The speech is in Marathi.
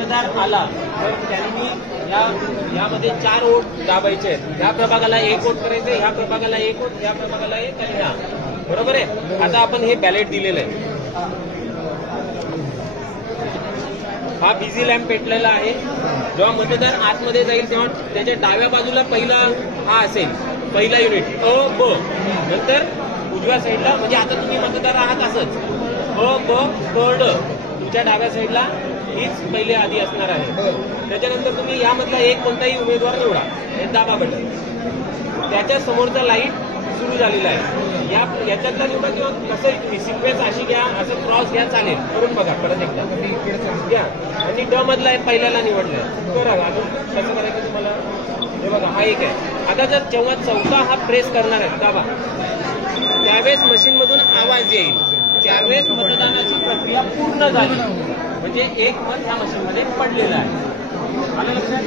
मतदार आला तर त्यांनी यामध्ये 4 वोट दाबायचे आहेत. ह्या प्रभागाला 1 वोट करायचे, ह्या प्रभागाला 1 वोट, ह्या प्रभागाला 1 आणि ह्या. बरोबर आहे. आता आपण हे बॅलेट दिलेलं आहे. हा बिझी लॅम्प पेटलेला आहे. जेव्हा मतदार आतमध्ये जाईल तेव्हा त्याच्या डाव्या बाजूला पहिला हा असेल, पहिला युनिट अ ब. नंतर उजव्या साईडला, म्हणजे आता तुम्ही मतदार आहात असंच अ ब क ड. तुमच्या डाव्या साईडला हीच पहिले आधी असणार आहे. त्याच्यानंतर तुम्ही यामधला एक कोणताही उमेदवार निवडा, हे दाबा बटन. त्याच्या समोरचा लाईट सुरू झालेला आहे. याच्यातला निवडा किंवा कसं सिक्वेन्स अशी घ्या, असं क्रॉस घ्या, चालेल. करून बघा परत एकदा घ्या. आणि ड मधला पहिल्याला निवडलाय करा. अजून कसं करायचं तुम्हाला हे बघा, हा एक आहे. आता जर जेव्हा चौथा हा प्रेस करणार आहे दाबा, त्यावेळेस मशीनमधून आवाज येईल. त्यावेळेस मतदानाची प्रक्रिया पूर्ण झाली, म्हणजे एक मत ह्या मशीनमध्ये पडलेलं आहे. आलं लक्षात?